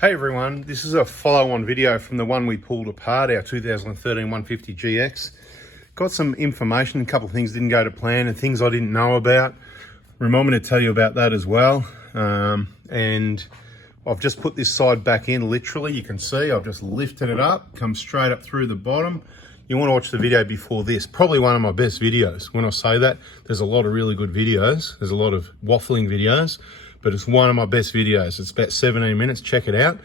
Hey everyone, this is a follow-on video from the one we pulled apart, our 2013 150 GX. Got some information, a couple of things didn't go to plan and things I didn't know about. Remind me to tell you about that as well. And I've just put this side back in, literally, you can see, I've just lifted it up, come straight up through the bottom. You want to watch the video before this, probably one of my best videos. When I say that, there's a lot of really good videos. There's a lot of waffling videos, but it's one of my best videos. It's about 17 minutes, check it out.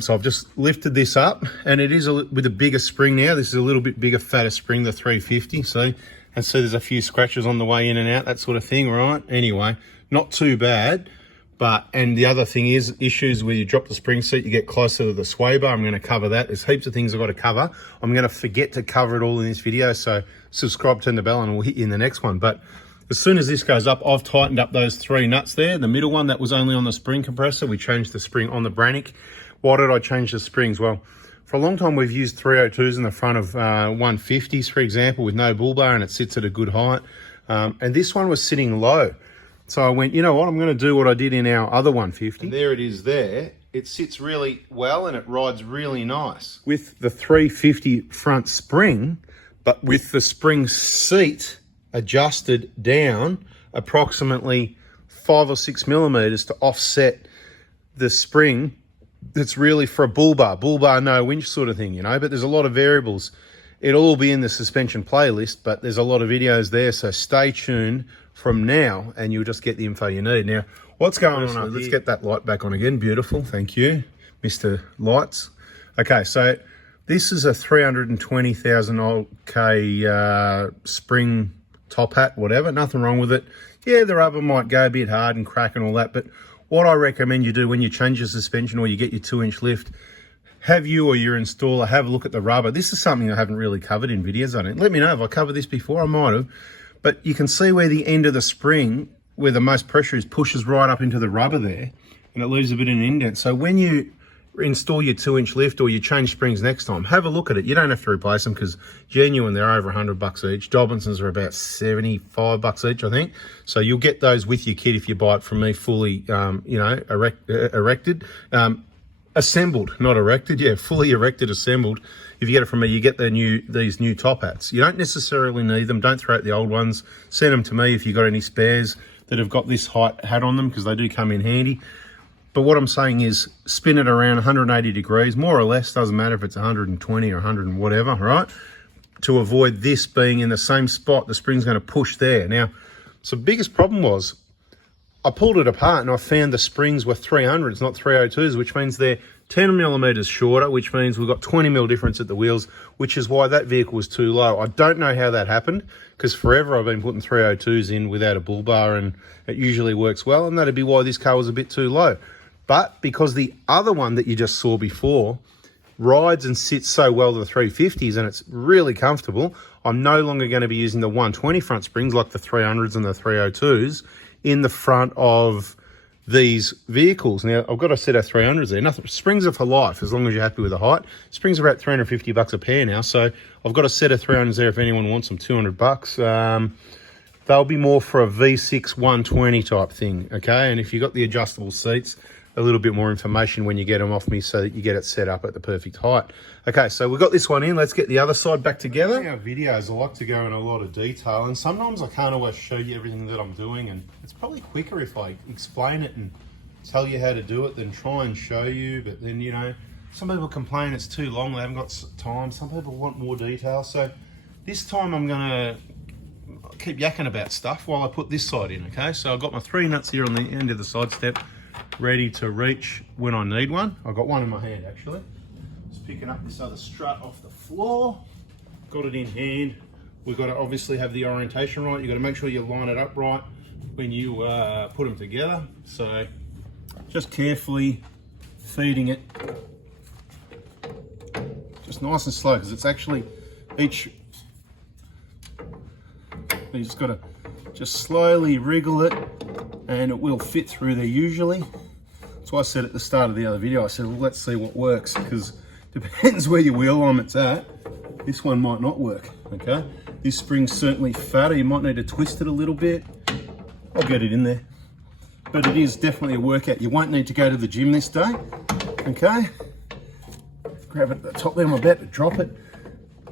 So I've just lifted this up, and it is with a bigger spring now. This is a little bit bigger, fatter spring, the 350. See, and so there's a few scratches on the way in and out, that sort of thing, right? Anyway, not too bad. And the other thing is issues where you drop the spring seat, you get closer to the sway bar. I'm going to cover that. There's heaps of things I've got to cover. I'm going to forget to cover it all in this video. So subscribe, turn the bell, and we'll hit you in the next one. But as soon as this goes up, I've tightened up those three nuts there. The middle one that was only on the spring compressor, we changed the spring on the Brannick. Why did I change the springs? Well, for a long time we've used 302s in the front of 150s, for example, with no bullbar, and it sits at a good height. And this one was sitting low. So I went, you know what, I'm going to do what I did in our other 150. And there it is there. It sits really well and it rides really nice. With the 350 front spring, but with the spring seat adjusted down approximately 5 or 6 millimeters to offset the spring. That's really for a bullbar, no winch sort of thing, you know, but there's a lot of variables. It'll all be in the suspension playlist, but there's a lot of videos there, so stay tuned from now and you'll just get the info you need. Now, what's going on up here? Let's get that light back on again. Beautiful, thank you, Mr. Lights. Okay, so this is a 320,000 K spring top hat, whatever, nothing wrong with it. Yeah, the rubber might go a bit hard and crack and all that, but what I recommend you do when you change your suspension or you get your 2-inch lift, have you or your installer have a look at the rubber. This is something I haven't really covered in videos on it. Let me know if I covered this before, I might have. But you can see where the end of the spring, where the most pressure is, pushes right up into the rubber there, and it leaves a bit of an indent. So when you install your 2-inch lift or you change springs next time, have a look at it. You don't have to replace them because genuine, they're over $100 each. Dobinsons are about $75 each, I think. So you'll get those with your kit if you buy it from me fully, you know, erected. Assembled, not erected, yeah, fully erected, assembled. If you get it from me, you get these new top hats. You don't necessarily need them. Don't throw out the old ones. Send them to me if you've got any spares that have got this height hat on them, because they do come in handy. But what I'm saying is spin it around 180 degrees, more or less, doesn't matter if it's 120 or 100 and whatever, right? To avoid this being in the same spot, the spring's going to push there. Now, so the biggest problem was, I pulled it apart and I found the springs were 300s, not 302s, which means they're 10 millimeters shorter, which means we've got 20 mil difference at the wheels, which is why that vehicle was too low. I don't know how that happened, because forever I've been putting 302s in without a bull bar and it usually works well, and that'd be why this car was a bit too low. But because the other one that you just saw before rides and sits so well to the 350s and it's really comfortable, I'm no longer going to be using the 120 front springs like the 300s and the 302s in the front of these vehicles. Now, I've got a set of 300s there. Nothing, springs are for life as long as you're happy with the height. Springs are about $350 a pair now, so I've got a set of 300s there if anyone wants them, $200. They'll be more for a V6 120 type thing, okay? And if you've got the adjustable seats, a little bit more information when you get them off me so that you get it set up at the perfect height. Okay, so we've got this one in. Let's get the other side back together. In our videos, I like to go in a lot of detail, and sometimes I can't always show you everything that I'm doing, and it's probably quicker if I explain it and tell you how to do it than try and show you. But then, you know, some people complain it's too long, they haven't got time. Some people want more detail. So this time I'm gonna keep yakking about stuff while I put this side in, okay? So I've got my 3 nuts here on the end of the side step, ready to reach when I need one. I've got one in my hand actually. Just picking up this other strut off the floor. Got it in hand. We've got to obviously have the orientation right. You've got to make sure you line it up right when you put them together. So just carefully feeding it. Just nice and slow, because it's actually each, you just got to just slowly wriggle it and it will fit through there usually. That's why I said at the start of the other video, I said, well, let's see what works, because it depends where your wheel alignment's at. This one might not work, okay? This spring's certainly fatter. You might need to twist it a little bit. I'll get it in there. But it is definitely a workout. You won't need to go to the gym this day. Okay, grab it at the top there, I'm about to drop it.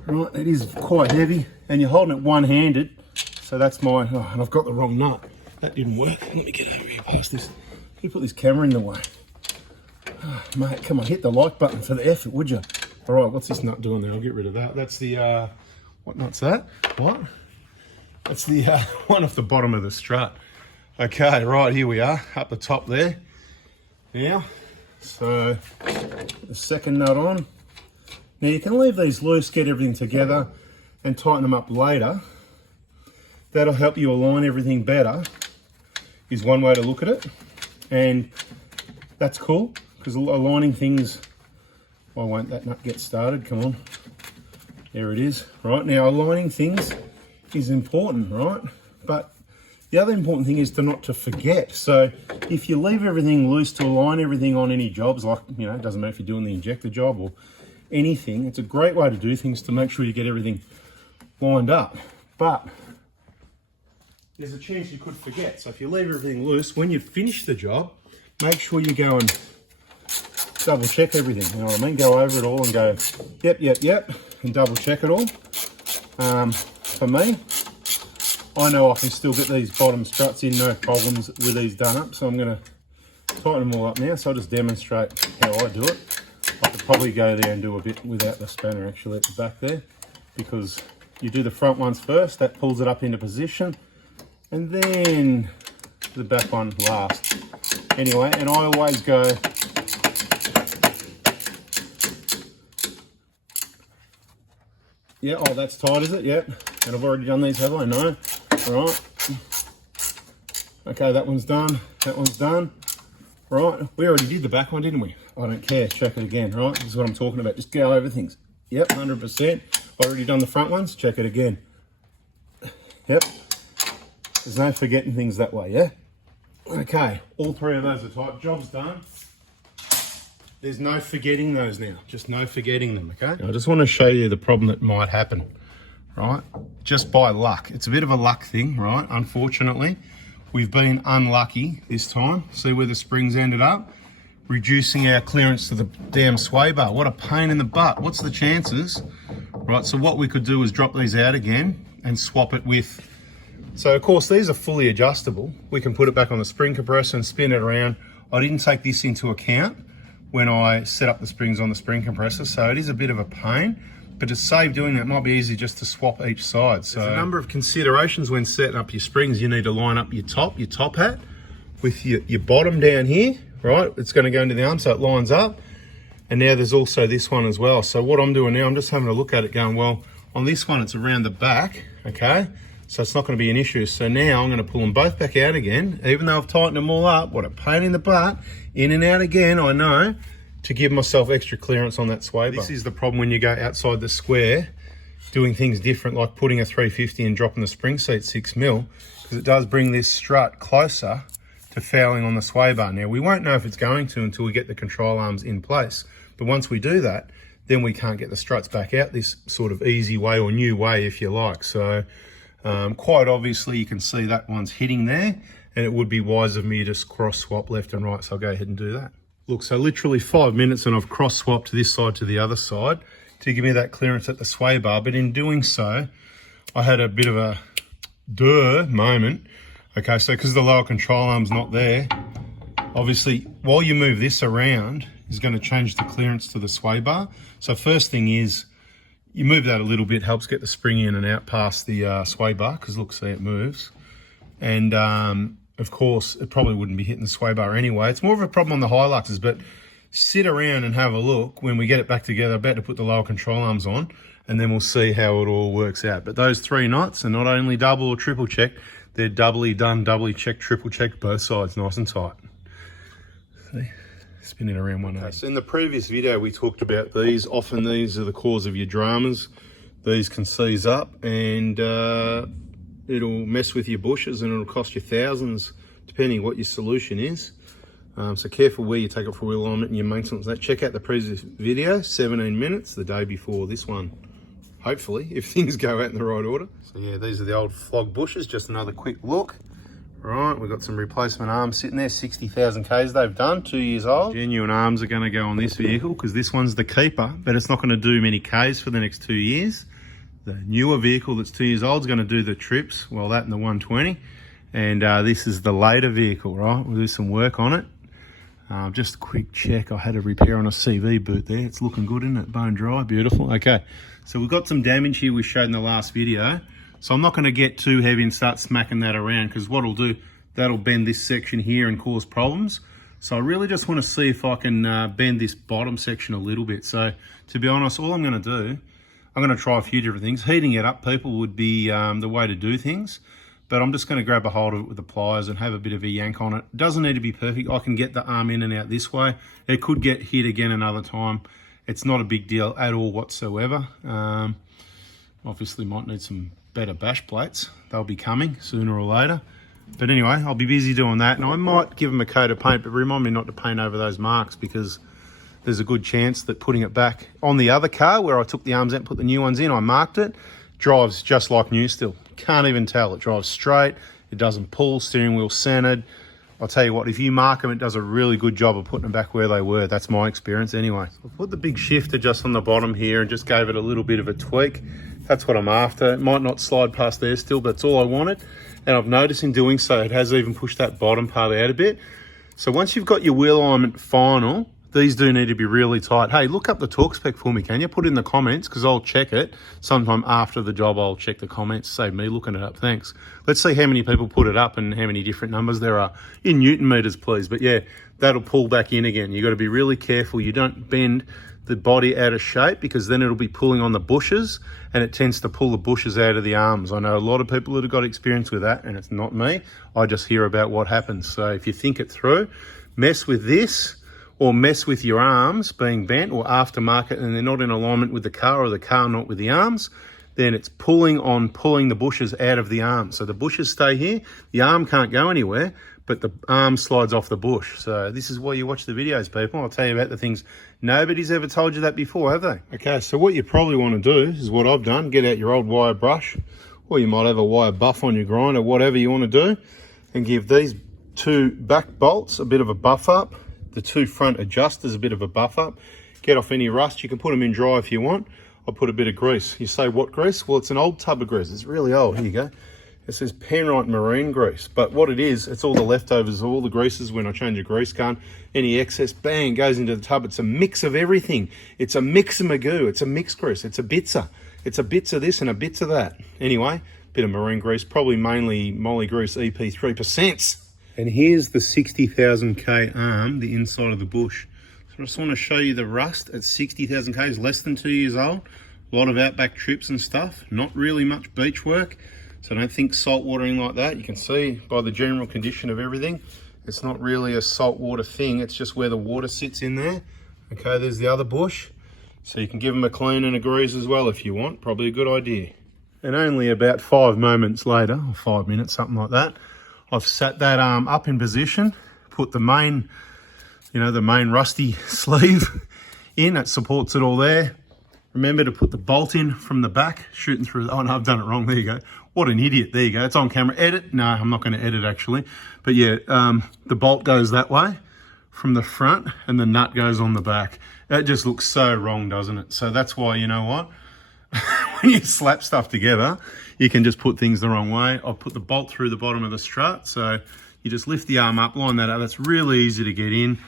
Right, it is quite heavy, and you're holding it one-handed, so that's my, oh, and I've got the wrong nut. That didn't work. Let me get over here past this. You put this camera in the way. Oh, mate, come on, hit the like button for the effort, would you? All right, what's this nut doing there? I'll get rid of that. That's the, what nut's that? What? That's the one off the bottom of the strut. Okay, right, here we are, up the top there. Now, so the second nut on. Now you can leave these loose, get everything together and tighten them up later. That'll help you align everything better, is one way to look at it. And that's cool, because aligning things, why won't that nut get started? Come on, there it is. Right, now aligning things is important, right? But the other important thing is not to forget. So if you leave everything loose to align everything on any jobs, like, you know, it doesn't matter if you're doing the injector job or anything, it's a great way to do things to make sure you get everything lined up. But there's a chance you could forget. So if you leave everything loose, when you finish the job, make sure you go and double check everything. You know what I mean? Go over it all and go, yep, yep, yep, and double check it all. For me, I know I can still get these bottom struts in, no problems with these done up. So I'm going to tighten them all up now. So I'll just demonstrate how I do it. I could probably go there and do a bit without the spanner actually at the back there, because you do the front ones first, that pulls it up into position, and then the back one last. Anyway, and I always go, yeah, oh, that's tight, is it? Yep. And I've already done these, have I? No. All right. Okay, that one's done. That one's done. Right, we already did the back one, didn't we? I don't care, check it again, right? This is what I'm talking about, just go over things. Yep, 100%. Already done the front ones, check it again. Yep, there's no forgetting things that way, yeah? Okay, all three of those are tight, job's done. There's no forgetting those now, just no forgetting them, okay? I just want to show you the problem that might happen, right? Just by luck. It's a bit of a luck thing, right? Unfortunately, we've been unlucky this time. See where the springs ended up? Reducing our clearance to the damn sway bar. What a pain in the butt. What's the chances? Right, so what we could do is drop these out again and swap it with, so of course these are fully adjustable. We can put it back on the spring compressor and spin it around. I didn't take this into account when I set up the springs on the spring compressor, so it is a bit of a pain, but to save doing that, it might be easy just to swap each side. So there's a number of considerations when setting up your springs. You need to line up your top hat with your bottom down here, right? It's going to go into the arm so it lines up. And now there's also this one as well. So what I'm doing now, I'm just having a look at it going, well, on this one, it's around the back, okay? So it's not going to be an issue. So now I'm going to pull them both back out again, even though I've tightened them all up. What a pain in the butt. In and out again, I know, to give myself extra clearance on that sway bar. This is the problem when you go outside the square, doing things different, like putting a 350 and dropping the spring seat 6mm, because it does bring this strut closer to fouling on the sway bar. Now, we won't know if it's going to until we get the control arms in place. But once we do that, then we can't get the struts back out this sort of easy way, or new way, if you like. So quite obviously you can see that one's hitting there, and it would be wise of me to just cross swap left and right. So I'll go ahead and do that. Look, so literally 5 minutes and I've cross swapped this side to the other side to give me that clearance at the sway bar. But in doing so, I had a bit of a moment. Okay, so because the lower control arm's not there, obviously while you move this around is going to change the clearance to the sway bar. So first thing is you move that a little bit, helps get the spring in and out past the sway bar, because look, see, it moves. And of course, it probably wouldn't be hitting the sway bar anyway. It's more of a problem on the Hiluxes, but sit around and have a look when we get it back together. I'm about to put the lower control arms on, and then we'll see how it all works out. But those three knots are not only double or triple checked, they're doubly done, doubly checked, triple checked, both sides nice and tight. See, spinning around 180. Okay, so in the previous video, we talked about these. Often these are the cause of your dramas. These can seize up and it'll mess with your bushes, and it'll cost you thousands depending what your solution is. So careful where you take it for wheel alignment and your maintenance. Check out the previous video, 17 minutes, the day before this one. Hopefully, if things go out in the right order. So yeah, these are the old flog bushes, just another quick look. Right, we've got some replacement arms sitting there, 60,000 Ks they've done, 2 years old. Genuine arms are gonna go on this vehicle because this one's the keeper, but it's not gonna do many Ks for the next 2 years. The newer vehicle that's 2 years old is gonna do the trips, well that and the 120. And this is the later vehicle, right? We'll do some work on it. Just a quick check, I had a repair on a CV boot there. It's looking good, isn't it? Bone dry, beautiful. Okay, so we've got some damage here we showed in the last video. So I'm not going to get too heavy and start smacking that around because what it'll do, that'll bend this section here and cause problems. So I really just want to see if I can bend this bottom section a little bit. So to be honest, all I'm going to do, I'm going to try a few different things. Heating it up, people, would be the way to do things. But I'm just going to grab a hold of it with the pliers and have a bit of a yank on it. It doesn't need to be perfect. I can get the arm in and out this way. It could get hit again another time. It's not a big deal at all whatsoever. Obviously might need some better bash plates. They'll be coming sooner or later. But anyway, I'll be busy doing that. And I might give them a coat of paint, but remind me not to paint over those marks because there's a good chance that putting it back on the other car where I took the arms out and put the new ones in, I marked it, drives just like new still. Can't even tell. It drives straight. It doesn't pull. Steering wheel centered. I'll tell you what, if you mark them, it does a really good job of putting them back where they were. That's my experience anyway. I put the big shifter just on the bottom here and just gave it a little bit of a tweak. That's what I'm after. It might not slide past there still, but that's all I wanted. And I've noticed in doing so, it has even pushed that bottom part out a bit. So once you've got your wheel alignment final, these do need to be really tight. Hey, look up the torque spec for me, can you? Put it in the comments because I'll check it. Sometime after the job, I'll check the comments. Save me looking it up, thanks. Let's see how many people put it up and how many different numbers there are. In Newton meters, please. But yeah, that'll pull back in again. You've got to be really careful. You don't bend the body out of shape because then it'll be pulling on the bushes and it tends to pull the bushes out of the arms. I know a lot of people that have got experience with that and it's not me. I just hear about what happens. So if you think it through, mess with this or mess with your arms being bent or aftermarket and they're not in alignment with the car or the car not with the arms, then it's pulling the bushes out of the arm. So the bushes stay here, the arm can't go anywhere, but the arm slides off the bush. So this is why you watch the videos, people. I'll tell you about the things nobody's ever told you that before, have they? Okay, so what you probably want to do is what I've done. Get out your old wire brush, or you might have a wire buff on your grinder, whatever you want to do, and give these two back bolts a bit of a buff up, the two front adjusters a bit of a buff up. Get off any rust. You can put them in dry if you want. I'll put a bit of grease. You say, what grease? Well, it's an old tub of grease. It's really old. Here you go. It says Penrite Marine Grease, but what it is, it's all the leftovers, all the greases when I change a grease gun. Any excess, bang, goes into the tub. It's a mix of everything. It's a mix of magoo. It's a mixed grease. It's a bitzer. It's a bits of this and a bits of that. Anyway, bit of marine grease, probably mainly Molly Grease EP 3%. And here's the 60,000 K arm, the inside of the bush. So I just want to show you the rust at 60,000 K, is less than 2 years old. A lot of outback trips and stuff, not really much beach work. So don't think salt watering like that. You can see by the general condition of everything, it's not really a salt water thing. It's just where the water sits in there. Okay, there's the other bush. So you can give them a clean and a grease as well if you want. Probably a good idea. And only about 5 moments later, or 5 minutes, something like that, I've sat that arm up in position, put the main, the main rusty sleeve in. It supports it all there. Remember to put the bolt in from the back, shooting through. Oh no, I've done it wrong. There you go. What an idiot. There you go. It's on camera. Edit. No, I'm not going to edit actually. But yeah, the bolt goes that way from the front and the nut goes on the back. That just looks so wrong, doesn't it? So that's why, you know what? When you slap stuff together, you can just put things the wrong way. I'll put the bolt through the bottom of the strut. So you just lift the arm up, line that up. That's really easy to get in.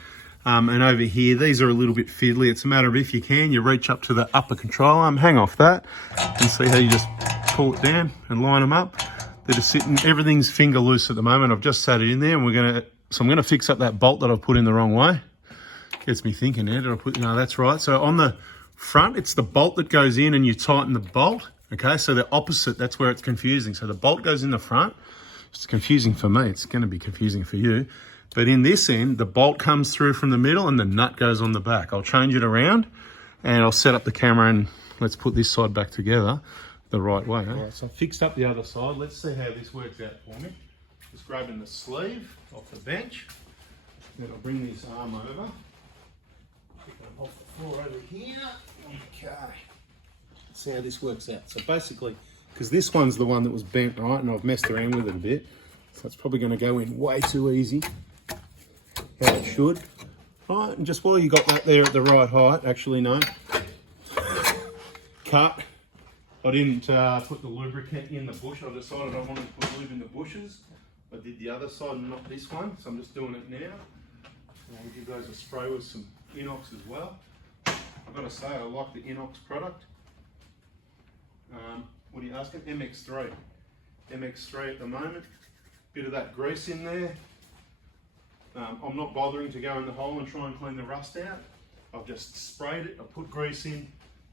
And over here, these are a little bit fiddly. It's a matter of if you can, you reach up to the upper control arm, hang off that, and see how you just pull it down and line them up. They're just sitting, everything's finger loose at the moment. I've just sat it in there and I'm gonna fix up that bolt that I've put in the wrong way. Gets me thinking there, did I put, no, that's right. So on the front, it's the bolt that goes in and you tighten the bolt. Okay, so the opposite, that's where it's confusing. So the bolt goes in the front. It's confusing for me, it's gonna be confusing for you. But in this end, the bolt comes through from the middle and the nut goes on the back. I'll change it around and I'll set up the camera and let's put this side back together the right way. Right, so I fixed up the other side. Let's see how this works out for me. Just grabbing the sleeve off the bench. Then I'll bring this arm over. Pick it off the floor over here. Okay. Let's see how this works out. So basically, because this one's the one that was bent, right, and I've messed around with it a bit. So it's probably going to go in way too easy, how it should. Right, and just while you got that there at the right height, actually no, cut. I didn't put the lubricant in the bush. I decided I wanted to put lube in the bushes. I did the other side and not this one, so I'm just doing it now. I'll give those a spray with some inox as well. I've got to say, I like the inox product. What are you asking? MX3. MX3 at the moment. Bit of that grease in there. I'm not bothering to go in the hole and try and clean the rust out. I've just sprayed it, I put grease in.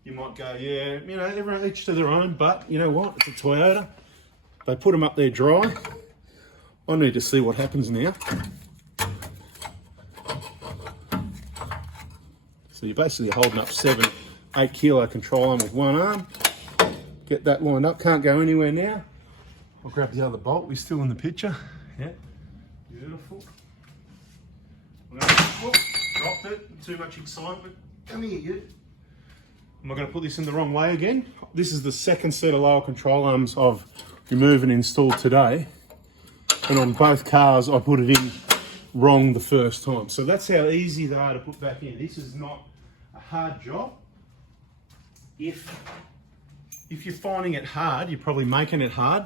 You might go, yeah, you know, everyone each to their own, but you know what? It's a Toyota. They put them up there dry. I need to see what happens now. So you're basically holding up 7, 8 kilo control arm with one arm. Get that lined up, can't go anywhere now. I'll grab the other bolt, we're still in the picture. Yeah, beautiful. Dropped it, too much excitement. Come here, you. Am I going to put this in the wrong way again? This is the second set of lower control arms I've removed and installed today. And on both cars, I put it in wrong the first time. So that's how easy they are to put back in. This is not a hard job. If you're finding it hard, you're probably making it hard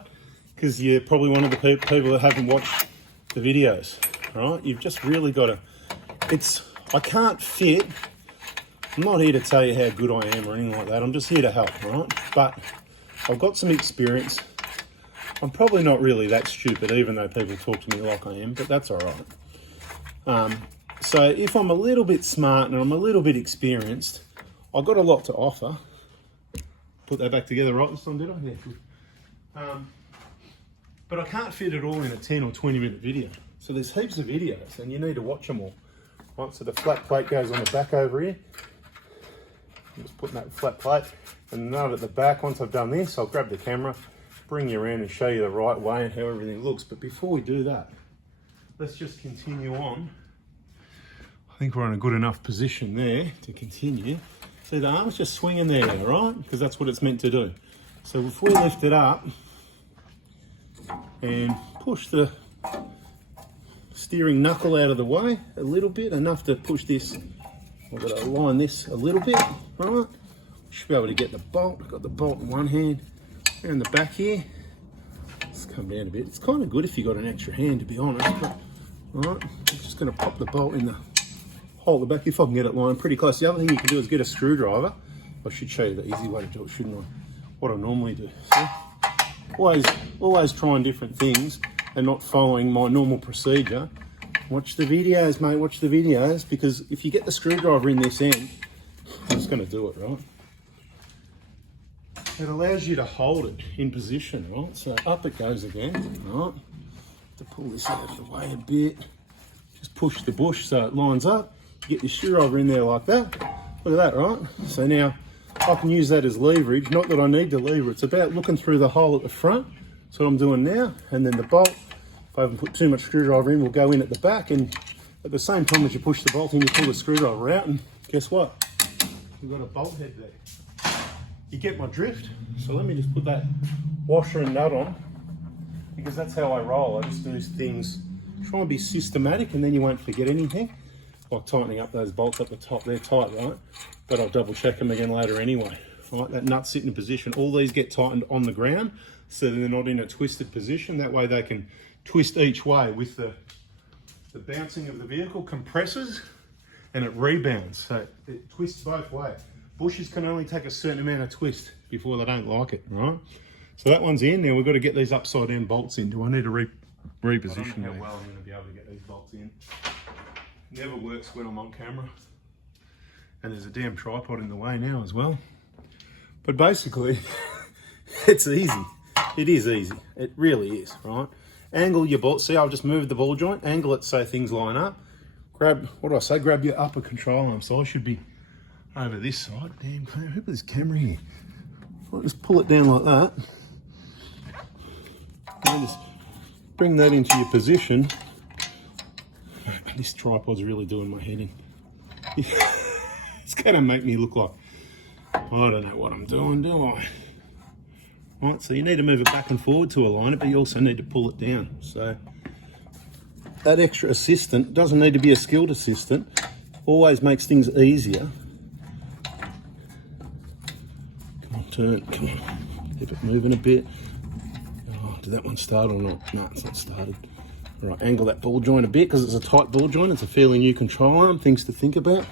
because you're probably one of the people that haven't watched the videos, right? You've just really got to, I can't fit. I'm not here to tell you how good I am or anything like that. I'm just here to help, right? But I've got some experience. I'm probably not really that stupid, even though people talk to me like I am, but that's all right. So if I'm a little bit smart and I'm a little bit experienced, I've got a lot to offer. Put that back together right this time, did I? Yeah, good. But I can't fit it all in a 10 or 20 minute video. So there's heaps of videos and you need to watch them all. Right, so the flat plate goes on the back over here. I'm just putting that flat plate and nut at the back. Once I've done this, I'll grab the camera, bring you around and show you the right way and how everything looks. But before we do that, let's just continue on. I think we're in a good enough position there to continue. See, the arm's just swinging there, right? Because that's what it's meant to do. So if we lift it up and push the steering knuckle out of the way a little bit, enough to push this, I've got to align this a little bit, right? Should be able to get the bolt. I've got the bolt in one hand, and the back here. Let's come down a bit. It's kind of good if you've got an extra hand, to be honest. But, right, I'm just going to pop the bolt in the hole at the back if I can get it lined pretty close. The other thing you can do is get a screwdriver. I should show you the easy way to do it, shouldn't I? What I normally do. See? Always trying different things and not following my normal procedure. Watch the videos, mate, watch the videos, because if you get the screwdriver in this end, I'm just going to do it, right? It allows you to hold it in position, right? So up it goes again, right? To pull this out of the way a bit. Just push the bush so it lines up. Get your screwdriver in there like that. Look at that, right? So now I can use that as leverage. Not that I need to lever. It's about looking through the hole at the front. That's what I'm doing now. And then the bolt, if I haven't put too much screwdriver in, will go in at the back. And at the same time as you push the bolt in, you pull the screwdriver out. And guess what? We've got a bolt head there. You get my drift? So let me just put that washer and nut on, because that's how I roll. I just do things, try and be systematic, and then you won't forget anything. Like tightening up those bolts up the top, they're tight, right? But I'll double check them again later anyway. Right, that nut's sitting in position. All these get tightened on the ground so they're not in a twisted position. That way they can twist each way with the bouncing of the vehicle compresses and it rebounds. So it twists both ways. Bushes can only take a certain amount of twist before they don't like it, right? So that one's in. Now we've got to get these upside down bolts in. Do I need to reposition them? I don't know how well I'm going to be able to get these bolts in. Never works when I'm on camera. And there's a damn tripod in the way now as well. But basically, it's easy. It is easy. It really is, right? Angle your bolt. See, I've just moved the ball joint. Angle it so things line up. Grab, what do I say? Grab your upper control arm. So I should be over this side. Damn, who put this camera here? I'll just pull it down like that. And just bring that into your position. This tripod's really doing my head in. It's gonna make me look like I don't know what I'm doing, do I? Right, so you need to move it back and forward to align it, but you also need to pull it down. So that extra assistant doesn't need to be a skilled assistant, always makes things easier. Come on, turn, come on. Keep it moving a bit. Oh, did that one start or not? No, it's not started. All right, angle that ball joint a bit because it's a tight ball joint. It's a fairly new control arm, things to think about.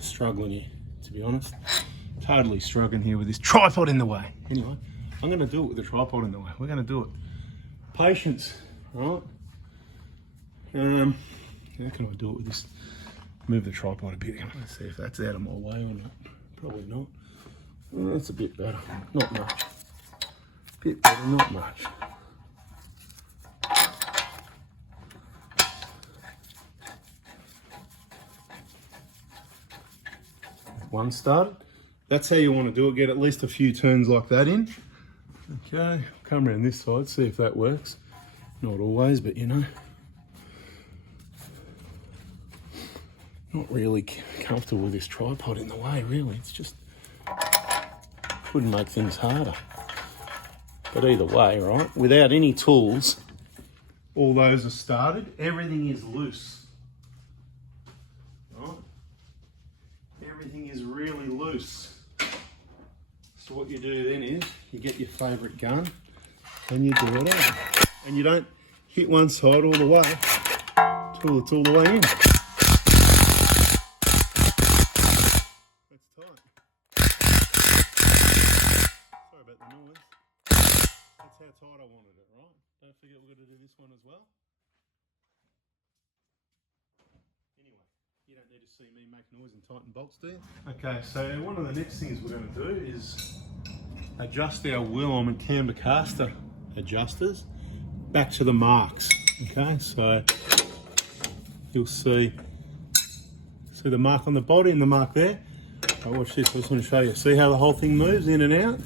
Struggling here, to be honest. Totally struggling here with this tripod in the way. Anyway, I'm going to do it with the tripod in the way. We're going to do it. Patience, right? How can I do it with this? Move the tripod a bit. Let's see if that's out of my way or not. Probably not. Oh, that's a bit better. Not much. Bit better, not much. One started. That's how you want to do it. Get at least a few turns like that in. Okay, come around this side, see if that works. Not always, but you know. Not really comfortable with this tripod in the way, really. It's just, couldn't make things harder. But either way, right, without any tools, all those are started, everything is loose. Right? Everything is really loose. So what you do then is, you get your favourite gun and you do it out. And you don't hit one side all the way till it's all the way in. That's tight. Sorry about the noise. That's how tight I wanted it, right? Don't forget we've got to do this one as well. Anyway, you don't need to see me make noise and tighten bolts, do you? Okay, so one of the next things we're going to do is adjust our wheel arm and camber caster adjusters back to the marks. Okay, so you'll see the mark on the body and the mark there. Right, watch this, I just want to show you. See how the whole thing moves in and out?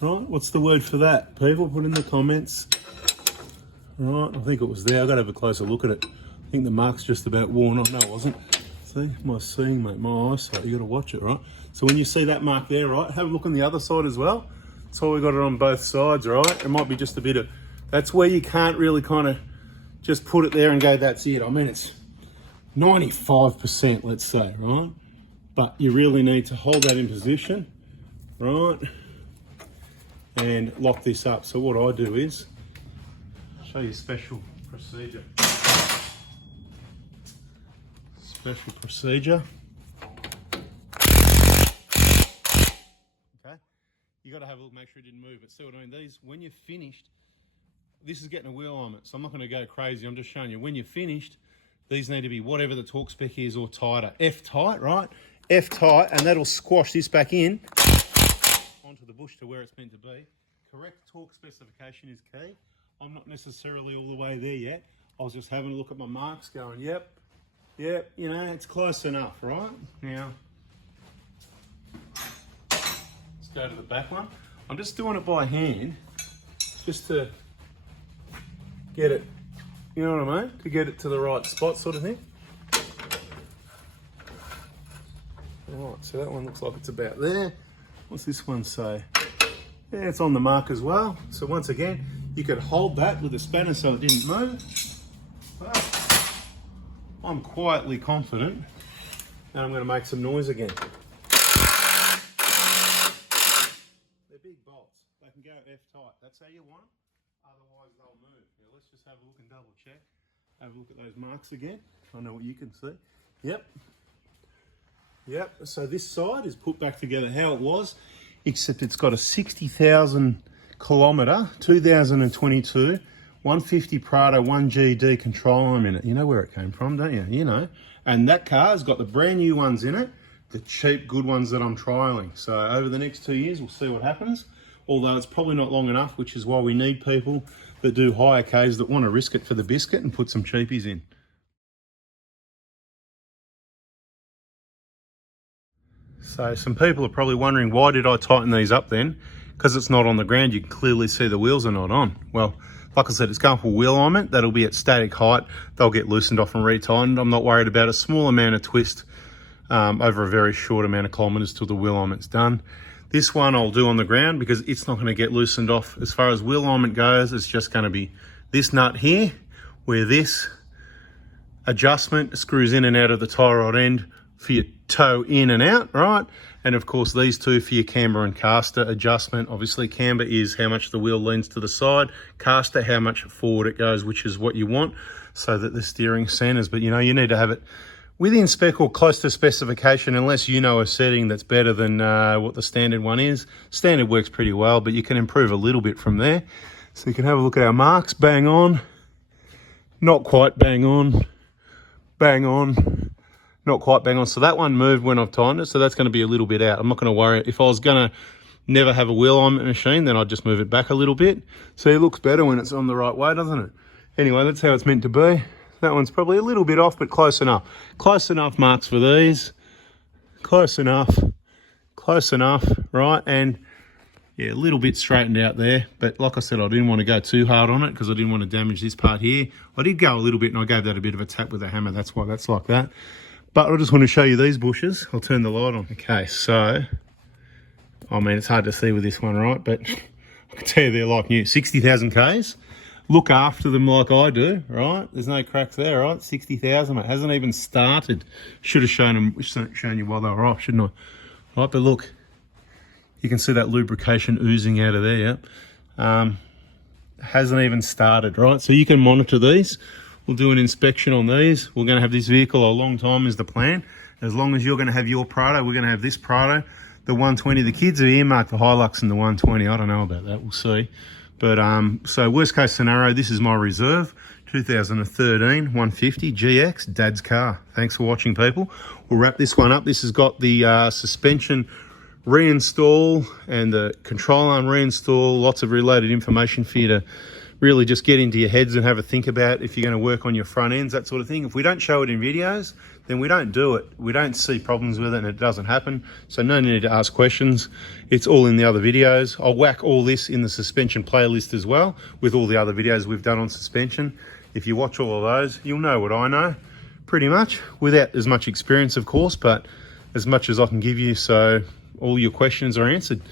Right, what's the word for that? People, put in the comments. Right, I think it was there. I've got to have a closer look at it. I think the mark's just about worn off. No, it wasn't. See, my seeing, mate, my eyesight, you got to watch it, right? So when you see that mark there, right, have a look on the other side as well. So we got it on both sides, right? It might be just a bit of, that's where you can't really kind of just put it there and go, that's it. I mean, it's 95%, let's say, right? But you really need to hold that in position, right? And lock this up. So what I do is, show you special procedure. Special procedure. Okay, you got to have a look, make sure it didn't move. But see what I mean? These, when you're finished, this is getting a wheel on it, so I'm not going to go crazy. I'm just showing you. When you're finished, these need to be whatever the torque spec is or tighter. F tight, right? F tight, and that'll squash this back in onto the bush to where it's meant to be. Correct torque specification is key. I'm not necessarily all the way there yet. I was just having a look at my marks going, yep, you know, it's close enough, right? Now, let's go to the back one. I'm just doing it by hand, just to get it, you know what I mean? To get it to the right spot sort of thing. All right, so that one looks like it's about there. What's this one say? Yeah, it's on the mark as well. So once again, you could hold that with a spanner so it didn't move. But I'm quietly confident that I'm going to make some noise again. They're big bolts. They can go F-tight. That's how you want them. Otherwise, they'll move. Now, let's just have a look and double check. Have a look at those marks again. I know what you can see. Yep. So this side is put back together how it was, except it's got a 60,000 kilometre, 2022, 150 Prado 1GD control arm in it. You know where it came from, don't you? You know. And that car's got the brand new ones in it, the cheap, good ones that I'm trialling. So over the next 2 years, we'll see what happens. Although it's probably not long enough, which is why we need people that do higher Ks that want to risk it for the biscuit and put some cheapies in. So some people are probably wondering, why did I tighten these up then? Because it's not on the ground, you can clearly see the wheels are not on. Well, like I said, it's going for wheel alignment. That'll be at static height. They'll get loosened off and retightened. I'm not worried about a small amount of twist over a very short amount of kilometres till the wheel alignment's done. This one I'll do on the ground because it's not going to get loosened off. As far as wheel alignment goes, it's just going to be this nut here, where this adjustment screws in and out of the tie rod end for your toe in and out, right? And of course these two for your camber and caster adjustment. Obviously camber is how much the wheel leans to the side, caster how much forward it goes, which is what you want so that the steering centers. But you know, you need to have it within spec or close to specification, unless you know a setting that's better than what the standard one is. Standard works pretty well, but you can improve a little bit from there. So you can have a look at our marks. Bang on, not quite bang on, bang on, not quite bang on. So that one moved when I've timed it, so that's going to be a little bit out. I'm not going to worry. If I was going to never have a wheel alignment machine, then I'd just move it back a little bit. So it looks better when it's on the right way, doesn't it? Anyway, that's how it's meant to be. That one's probably a little bit off, but close enough. Close enough marks for these. Close enough, right? And yeah, a little bit straightened out there. But like I said, I didn't want to go too hard on it because I didn't want to damage this part here. I did go a little bit and I gave that a bit of a tap with a hammer. That's why that's like that. But I just want to show you these bushes. I'll turn the light on. Okay, so, I mean, it's hard to see with this one, right? But I can tell you they're like new. 60,000 Ks. Look after them like I do, right? There's no cracks there, right? 60,000, it hasn't even started. Should have shown you while they were off, shouldn't I? Right, but look, you can see that lubrication oozing out of there, yeah? Hasn't even started, right? So you can monitor these. We'll do an inspection on these. We're going to have this vehicle a long time is the plan. As long as you're going to have your Prado, we're going to have this Prado. The 120, the kids are earmarked the Hilux and the 120. I don't know about that, we'll see. But so worst case scenario, this is my reserve, 2013 150 GX, Dad's car. Thanks for watching, people. We'll wrap this one up. This has got the suspension reinstall and the control arm reinstall, lots of related information for you to really just get into your heads and have a think about if you're going to work on your front ends, that sort of thing. If we don't show it in videos, then we don't do it. We don't see problems with it and it doesn't happen. So no need to ask questions. It's all in the other videos. I'll whack all this in the suspension playlist as well with all the other videos we've done on suspension. If you watch all of those, you'll know what I know pretty much, without as much experience, of course, but as much as I can give you so all your questions are answered.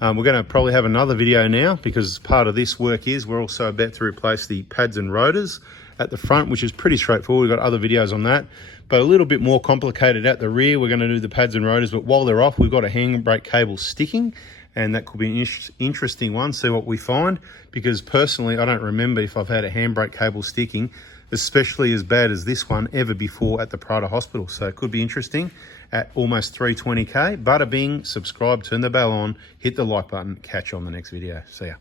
We're going to probably have another video now because part of this work is we're also about to replace the pads and rotors at the front, which is pretty straightforward. We've got other videos on that, but a little bit more complicated at the rear. We're going to do the pads and rotors, but while they're off, we've got a handbrake cable sticking, and that could be an interesting one. See what we find, because personally, I don't remember if I've had a handbrake cable sticking, especially as bad as this one, ever before at the Prado Hospital. So it could be interesting at almost 320K. Bada bing, subscribe, turn the bell on, hit the like button, catch you on the next video. See ya.